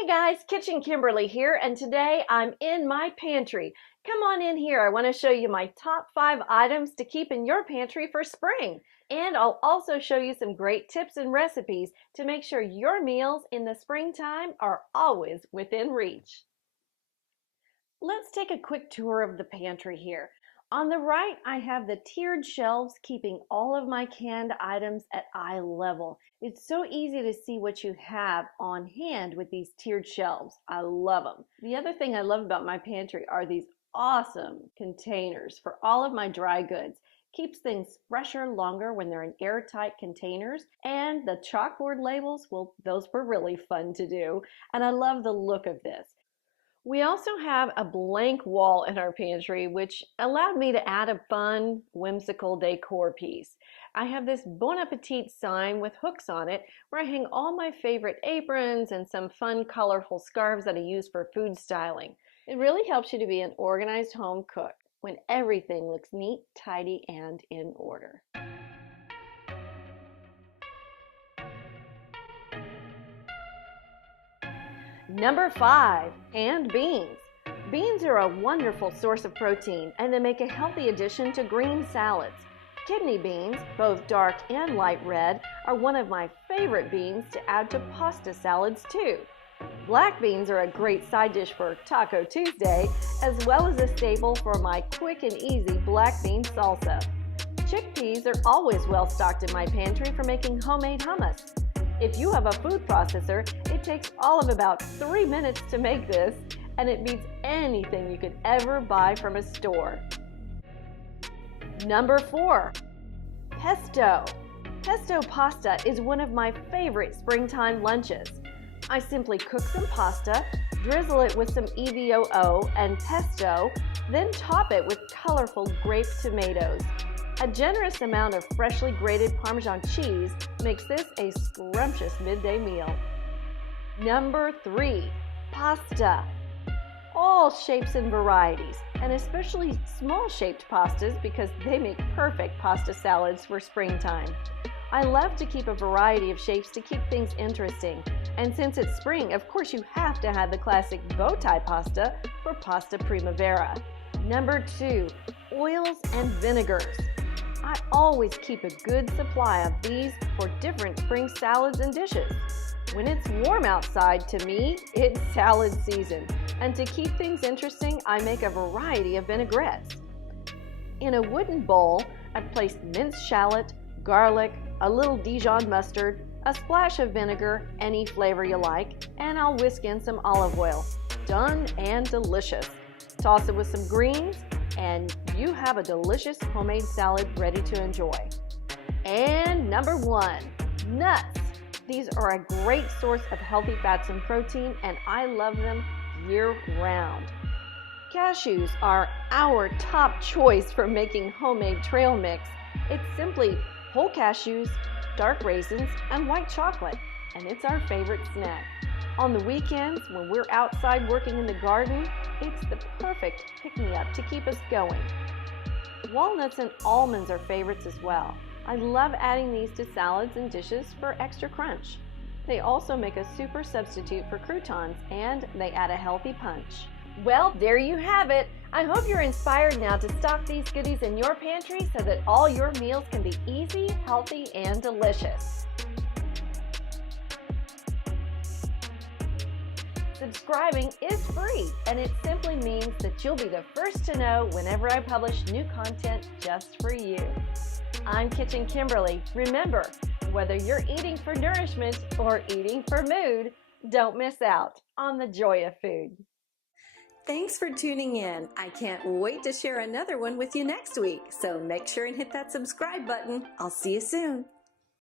Hey guys, Kitchen Kimberly here, and today I'm in my pantry. Come on in here. I want to show you my top 5 items to keep in your pantry for spring. And I'll also show you some great tips and recipes to make sure your meals in the springtime are always within reach. Let's take a quick tour of the pantry here. On the right, I have the tiered shelves keeping all of my canned items at eye level. It's so easy to see what you have on hand with these tiered shelves. I love them. The other thing I love about my pantry are these awesome containers for all of my dry goods. Keeps things fresher longer when they're in airtight containers. And the chalkboard labels, well, those were really fun to do. And I love the look of this. We also have a blank wall in our pantry, which allowed me to add a fun, whimsical decor piece. I have this Bon Appetit sign with hooks on it where I hang all my favorite aprons and some fun, colorful scarves that I use for food styling. It really helps you to be an organized home cook when everything looks neat, tidy, and in order. Number 5, canned beans. Beans are a wonderful source of protein, and they make a healthy addition to green salads. Kidney beans, both dark and light red, are one of my favorite beans to add to pasta salads too. Black beans are a great side dish for Taco Tuesday, as well as a staple for my quick and easy black bean salsa. Chickpeas are always well stocked in my pantry for making homemade hummus. If you have a food processor, it takes all of about 3 minutes to make this, and it beats anything you could ever buy from a store. Number 4, pesto. Pesto pasta is one of my favorite springtime lunches. I simply cook some pasta, drizzle it with some EVOO and pesto, then top it with colorful grape tomatoes. A generous amount of freshly grated Parmesan cheese makes this a scrumptious midday meal. Number 3, pasta. All shapes and varieties, and especially small-shaped pastas because they make perfect pasta salads for springtime. I love to keep a variety of shapes to keep things interesting. And since it's spring, of course you have to have the classic bow tie pasta for pasta primavera. Number 2, oils and vinegars. I always keep a good supply of these for different spring salads and dishes. When it's warm outside, to me, it's salad season. And to keep things interesting, I make a variety of vinaigrettes. In a wooden bowl, I've placed minced shallot, garlic, a little Dijon mustard, a splash of vinegar, any flavor you like, and I'll whisk in some olive oil. Done and delicious. Toss it with some greens, and you have a delicious homemade salad ready to enjoy. And number 1, nuts. These are a great source of healthy fats and protein, and I love them year-round. Cashews are our top choice for making homemade trail mix. It's simply whole cashews, dark raisins, and white chocolate, and it's our favorite snack. On the weekends, when we're outside working in the garden, it's the perfect pick-me-up to keep us going. Walnuts and almonds are favorites as well. I love adding these to salads and dishes for extra crunch. They also make a super substitute for croutons, and they add a healthy punch. Well, there you have it. I hope you're inspired now to stock these goodies in your pantry so that all your meals can be easy, healthy, and delicious. Subscribing is free, and it simply means that you'll be the first to know whenever I publish new content just for you. I'm Kitchen Kimberly. Remember, whether you're eating for nourishment or eating for mood, don't miss out on the joy of food. Thanks for tuning in. I can't wait to share another one with you next week, so make sure and hit that subscribe button. I'll see you soon.